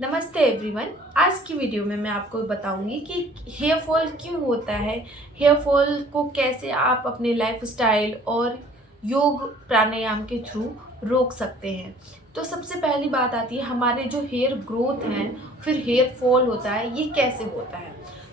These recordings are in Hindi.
नमस्ते एवरीवन। आज की वीडियो में मैं आपको बताऊंगी कि हेयर फॉल क्यों होता है, हेयर फॉल को कैसे आप अपने लाइफस्टाइल और योग प्राणायाम के थ्रू रोक सकते हैं। तो सबसे पहली बात आती है हमारे जो हेयर ग्रोथ हैं, फिर हेयर फॉल होता है, ये कैसे होता है।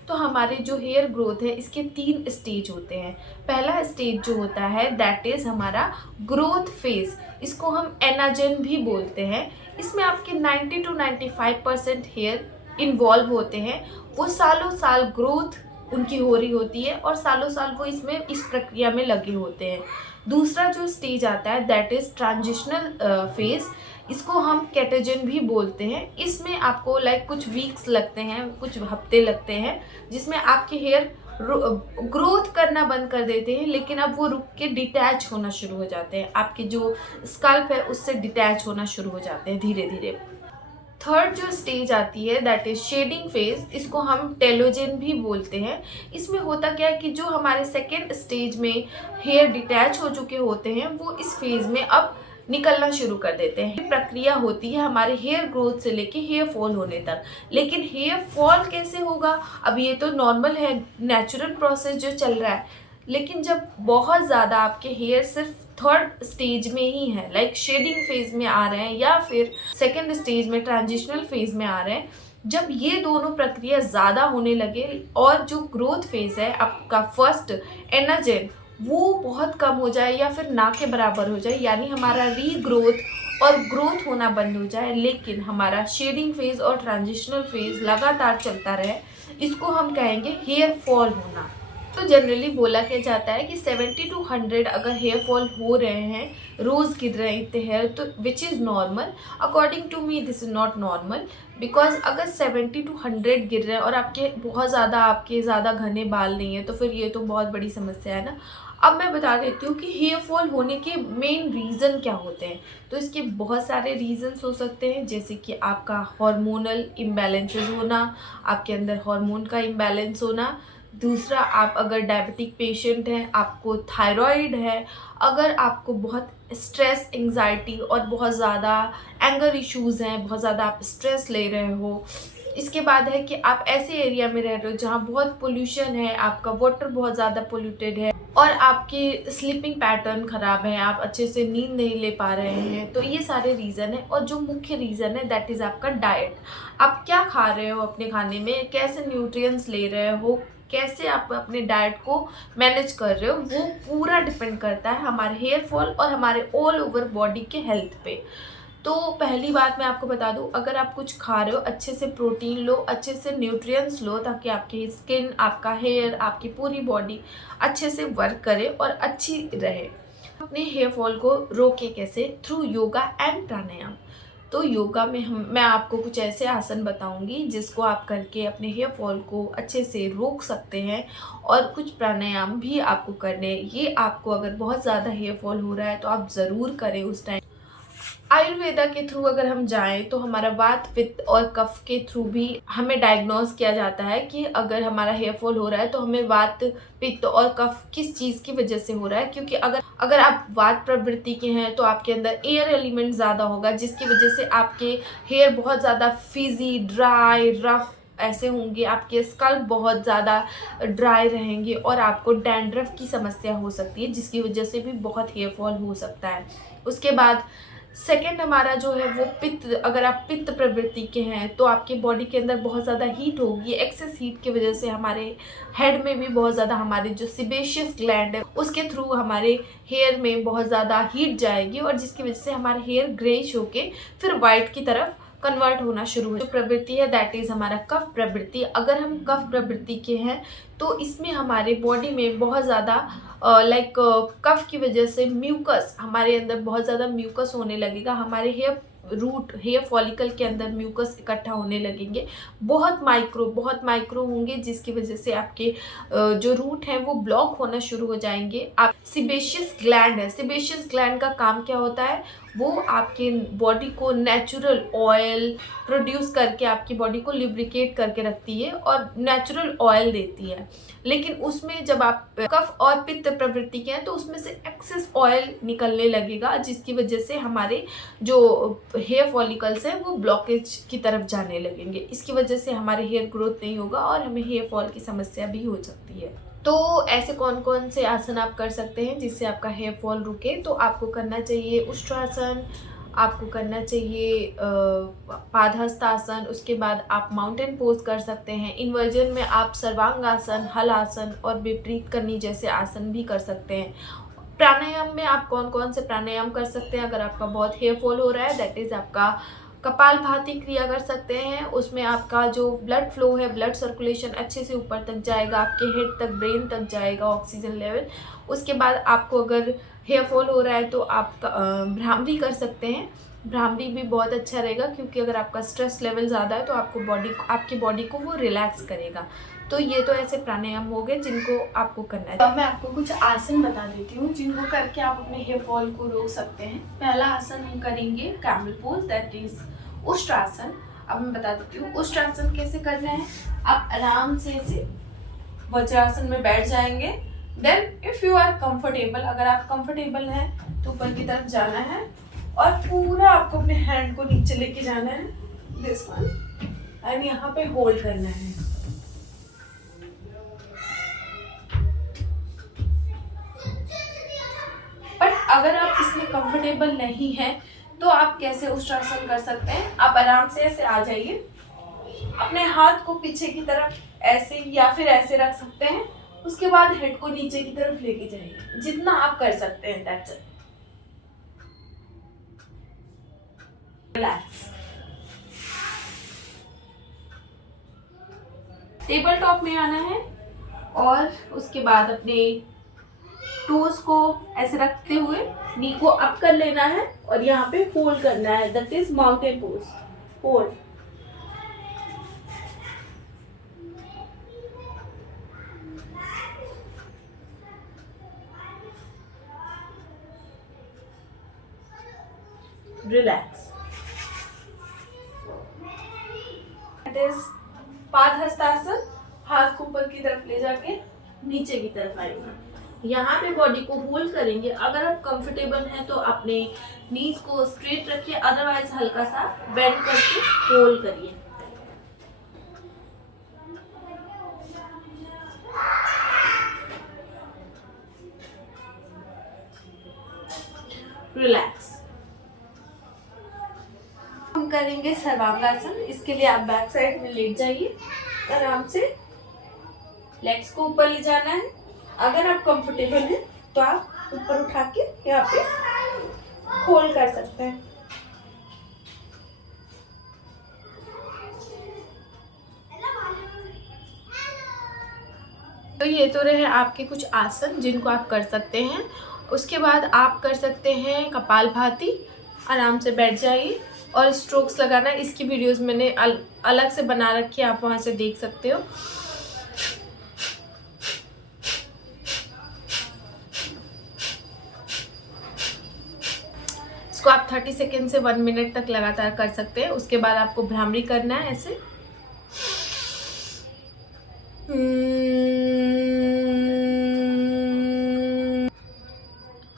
तो हमारे जो हेयर ग्रोथ है इसके 3 स्टेज होते हैं। पहला स्टेज जो होता है दैट इज़ हमारा ग्रोथ फेज, इसको हम एनाजेन भी बोलते हैं। इसमें आपके 90 to 95% हेयर इन्वॉल्व होते हैं। वो सालों साल ग्रोथ उनकी हो रही होती है और सालों साल वो इसमें इस प्रक्रिया में लगे होते हैं। दूसरा जो स्टेज आता है दैट इज़ ट्रांजिशनल फेज, इसको हम कैटेजन भी बोलते हैं। इसमें आपको कुछ वीक्स लगते हैं, कुछ हफ्ते लगते हैं, जिसमें आपके हेयर ग्रोथ करना बंद कर देते हैं, लेकिन अब वो रुक के डिटैच होना शुरू हो जाते हैं। आपके जो स्कल्प है उससे डिटैच होना शुरू हो जाते हैं धीरे धीरे। थर्ड जो स्टेज आती है दैट इज शेडिंग फेज, इसको हम टेलोजेन भी बोलते हैं। इसमें होता क्या है कि जो हमारे सेकेंड स्टेज में हेयर डिटैच हो चुके होते हैं वो इस फेज में अब निकलना शुरू कर देते हैं। ये प्रक्रिया होती है हमारे हेयर ग्रोथ से लेके हेयर फॉल होने तक। लेकिन हेयर फॉल कैसे होगा, अब ये तो नॉर्मल है, नेचुरल प्रोसेस जो चल रहा है। लेकिन जब बहुत ज़्यादा आपके हेयर सिर्फ थर्ड स्टेज में ही है, शेडिंग फेज में आ रहे हैं या फिर सेकेंड स्टेज में ट्रांजिशनल फेज में आ रहे हैं, जब ये दोनों प्रक्रिया ज़्यादा होने लगे और जो ग्रोथ फेज है आपका फर्स्ट एनाजेन वो बहुत कम हो जाए या फिर ना के बराबर हो जाए, यानी हमारा रीग्रोथ और ग्रोथ होना बंद हो जाए, लेकिन हमारा शेडिंग फेज और ट्रांजिशनल फेज लगातार चलता रहे, इसको हम कहेंगे हेयर फॉल होना। तो जनरली बोला क्या जाता है कि 70 to 100 अगर हेयर फॉल हो रहे हैं, रोज़ गिर रहे हैं इतने हेयर, तो which is normal. According to me this is not normal, because अगर 70 to 100 गिर रहे हैं और आपके ज़्यादा घने बाल नहीं है तो फिर ये तो बहुत बड़ी समस्या है ना। अब मैं बता देती हूँ कि हेयर फॉल होने के मेन रीज़न क्या होते हैं। तो इसके बहुत सारे रीज़न्स हो सकते हैं, जैसे कि आपका हार्मोनल इम्बैलेंसेस होना, आपके अंदर हार्मोन का इम्बैलेंस होना। दूसरा, आप अगर डायबिटिक पेशेंट हैं, आपको थायराइड है, अगर आपको बहुत स्ट्रेस एंजाइटी और बहुत ज़्यादा एंगर इश्यूज़ हैं, बहुत ज़्यादा आप स्ट्रेस ले रहे हो। इसके बाद है कि आप ऐसे एरिया में रह रहे हो जहाँ बहुत पोल्यूशन है, आपका वाटर बहुत ज़्यादा पोल्यूटेड है और आपकी स्लीपिंग पैटर्न ख़राब है, आप अच्छे से नींद नहीं ले पा रहे हैं। तो ये सारे रीज़न है। और जो मुख्य रीज़न है दैट इज़ आपका डाइट। आप क्या खा रहे हो अपने खाने में, कैसे न्यूट्रिएंट्स ले रहे हो, कैसे आप अपने डाइट को मैनेज कर रहे हो, वो पूरा डिपेंड करता है हमारे हेयर फॉल और हमारे ऑल ओवर बॉडी के हेल्थ पे। तो पहली बात मैं आपको बता दूं, अगर आप कुछ खा रहे हो अच्छे से प्रोटीन लो, अच्छे से न्यूट्रिएंट्स लो, ताकि आपकी स्किन, आपका हेयर, आपकी पूरी बॉडी अच्छे से वर्क करे और अच्छी रहे। अपने हेयर फॉल को रोके कैसे, थ्रू योगा एंड प्राणायाम। तो योगा में मैं आपको कुछ ऐसे आसन बताऊंगी जिसको आप करके अपने हेयर फॉल को अच्छे से रोक सकते हैं, और कुछ प्राणायाम भी आपको करने हैं। ये आपको अगर बहुत ज़्यादा हेयर फॉल हो रहा है तो आप ज़रूर करें उस टाइम। आयुर्वेदा के थ्रू अगर हम जाएं तो हमारा वात, पित्त और कफ के थ्रू भी हमें डायग्नोस किया जाता है कि अगर हमारा हेयर फॉल हो रहा है तो हमें वात, पित्त और कफ किस चीज़ की वजह से हो रहा है। क्योंकि अगर आप वात प्रवृत्ति के हैं तो आपके अंदर एयर एलिमेंट ज़्यादा होगा, जिसकी वजह से आपके हेयर बहुत ज़्यादा फिजी, ड्राई, रफ ऐसे होंगे, आपके स्कल्प बहुत ज़्यादा ड्राई रहेंगे और आपको डैंड्रफ की समस्या हो सकती है, जिसकी वजह से भी बहुत हेयर फॉल हो सकता है। उसके बाद सेकेंड हमारा जो है वो पित्त। अगर आप पित्त प्रवृत्ति के हैं तो आपके बॉडी के अंदर बहुत ज़्यादा हीट होगी। एक्सेस हीट की वजह से हमारे हेड में भी बहुत ज़्यादा, हमारे जो सिबेशियस ग्लैंड है उसके थ्रू हमारे हेयर में बहुत ज़्यादा हीट जाएगी, और जिसकी वजह से हमारे हेयर ग्रेइश होके फिर वाइट की तरफ कन्वर्ट होना शुरू हो। जो प्रवृत्ति है दैट इज़ हमारा कफ प्रवृत्ति। अगर हम कफ प्रवृत्ति के हैं तो इसमें हमारे बॉडी में बहुत ज़्यादा कफ की वजह से म्यूकस, हमारे अंदर बहुत ज़्यादा म्यूकस होने लगेगा, हमारे हेयर फॉलिकल के अंदर म्यूकस इकट्ठा होने लगेंगे, बहुत माइक्रो होंगे, जिसकी वजह से आपके जो रूट हैं वो ब्लॉक होना शुरू हो जाएंगे। आप सिबेशियस ग्लैंड है, सिबेशियस ग्लैंड का काम क्या होता है, वो आपके बॉडी को नेचुरल ऑयल प्रोड्यूस करके आपकी बॉडी को लिब्रिकेट करके रखती है और नेचुरल ऑयल देती है। लेकिन उसमें जब आप कफ और पित्त प्रवृत्ति के हैं तो उसमें से एक्सेस ऑयल निकलने लगेगा, जिसकी वजह से हमारे जो हेयर फॉलिकल्स हैं वो ब्लॉकेज की तरफ जाने लगेंगे। इसकी वजह से हमारे हेयर ग्रोथ नहीं होगा और हमें हेयर फॉल की समस्या भी हो सकती है। तो ऐसे कौन कौन से आसन आप कर सकते हैं जिससे आपका हेयर फॉल रुके? तो आपको करना चाहिए उष्ट्रासन, आपको करना चाहिए पादहस्तासन, उसके बाद आप माउंटेन पोज कर सकते हैं। इन्वर्जन में आप सर्वांगासन, हल आसन और विपरीत करनी जैसे आसन भी कर सकते हैं। प्राणायाम में आप कौन कौन से प्राणायाम कर सकते हैं? अगर आपका बहुत हेयर फॉल हो रहा है, दैट इज़ आपका कपालभाति क्रिया कर सकते हैं। उसमें आपका जो ब्लड फ्लो है, ब्लड सर्कुलेशन अच्छे से ऊपर तक जाएगा, आपके हेड तक, ब्रेन तक जाएगा ऑक्सीजन लेवल। उसके बाद आपको अगर हेयर फॉल हो रहा है तो आप भ्रामरी कर सकते हैं। भ्रामरी भी बहुत अच्छा रहेगा, क्योंकि अगर आपका स्ट्रेस लेवल ज़्यादा है तो आपकी बॉडी को वो रिलैक्स करेगा। तो ये तो ऐसे प्राणायाम हो गए जिनको आपको करना है। अब मैं आपको कुछ आसन बता देती हूँ जिनको करके आप अपने हेयर फॉल को रोक सकते हैं। पहला आसन हम करेंगे camel pose, that is Ushtrasana. अब मैं बता देती हूँ उष्ट्रासन कैसे करना है। आप आराम से ऐसे वज्रासन में बैठ जाएंगे। Then if you are comfortable, अगर आप कंफर्टेबल हैं तो ऊपर की तरफ जाना है और पूरा आपको अपने हैंड को नीचे लेके जाना है, दिस वन, एंड यहाँ पे होल्ड करना है। बट अगर आप इसमें कंफर्टेबल नहीं हैं तो आप कैसे उष्ट्रासन कर सकते हैं? आप आराम से ऐसे आ जाइए, अपने हाथ को पीछे की तरफ ऐसे या फिर ऐसे रख सकते हैं। उसके बाद हेड को नीचे की तरफ लेके जाइए, जितना आप कर सकते हैं, that's it. Relax. Table top में आना है और उसके बाद अपने टोज को ऐसे रखते हुए नी को अप कर लेना है और यहाँ पे होल्ड करना है, that is mountain pose. Hold. Relax. That is padahastasana. हाथ को ऊपर की तरफ ले जाके नीचे की तरफ आएंगे, यहाँ पे बॉडी को होल्ड करेंगे। अगर आप कंफर्टेबल हैं तो अपने नीज को स्ट्रेट रखिए, अदरवाइज हल्का सा बेंड करके होल्ड करिए। रिलैक्स। हम करेंगे सर्वांगासन। इसके लिए आप बैक साइड में लेट जाइए, आराम से लेग्स को ऊपर ले जाना है। अगर आप कंफर्टेबल हैं तो आप ऊपर उठा के यहाँ पे होल्ड कर सकते हैं। तो ये तो रहे आपके कुछ आसन जिनको आप कर सकते हैं। उसके बाद आप कर सकते हैं कपालभाति। आराम से बैठ जाइए और स्ट्रोक्स लगाना। इसकी वीडियोस मैंने अलग से बना रखी है, आप वहाँ से देख सकते हो। इसको आप 30 सेकेंड से 1 मिनट तक लगातार कर सकते हैं। उसके बाद आपको भ्रामरी करना है ऐसे।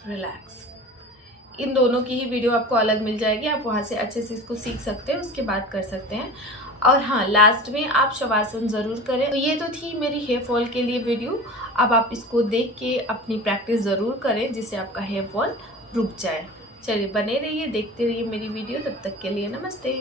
रिलैक्स। इन दोनों की ही वीडियो आपको अलग मिल जाएगी, आप वहाँ से अच्छे से इसको सीख सकते हैं, उसके बाद कर सकते हैं। और हाँ, लास्ट में आप शवासन ज़रूर करें। तो ये तो थी मेरी हेयर फॉल के लिए वीडियो। अब आप इसको देख के अपनी प्रैक्टिस ज़रूर करें, जिससे आपका हेयर फॉल रुक जाए। चलिए, बने रहिए, देखते रहिए मेरी वीडियो। तब तक के लिए नमस्ते।